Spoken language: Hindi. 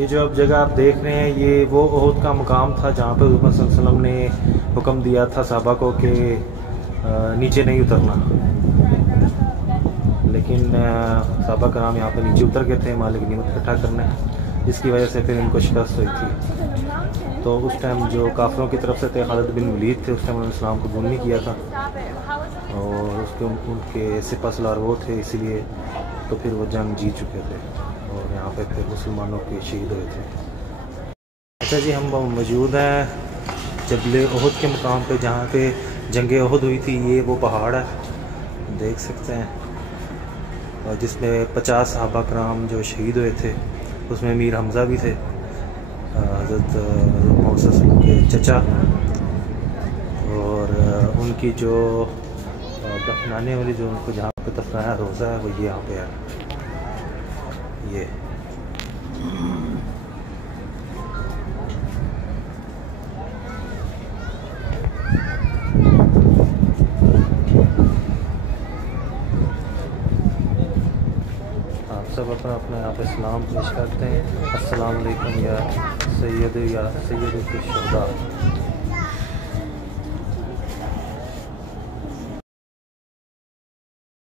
ये जो अब जगह आप देख रहे हैं ये वो ओहद का मुकाम था जहाँ पे हुज़ूर सल्लल्लाहु अलैहि वसल्लम ने हुक्म दिया था सहाबा को कि नीचे नहीं उतरना, लेकिन सहाबा कराम यहाँ पे नीचे उतर गए थे मालिक नीमत इकट्ठा करने, जिसकी वजह से फिर इनको शिकस्त हुई थी। तो उस टाइम जो काफिरों की तरफ से थे खालिद बिन वलीद थे, उस टाइम उन्होंने इस्लाम कबूल नहीं किया था और उसके उनके सिपा सलार वो थे, इसीलिए तो फिर वो जंग जीत चुके थे और यहाँ पे फिर मुसलमानों के शहीद हुए थे। अच्छा जी, हम मौजूद हैं जबल ओहद के मुकाम पे जहाँ पे जंग ओहद हुई थी। ये वो पहाड़ है, देख सकते हैं, और जिसमें 50 सहाबा कराम जो शहीद हुए थे, उसमें मीर हमज़ा भी थे, हज़रत मोहम्मद के चचा, और उनकी जो दफनाने वाली जो उनको जहाँ पे दफनाया रोज़ा है वो ये यहाँ पे है। ये आप सब अपना अपना यहाँ पे सलाम पेश करते हैं। अस्सलाम वालेकुम या सैयद शुहदा।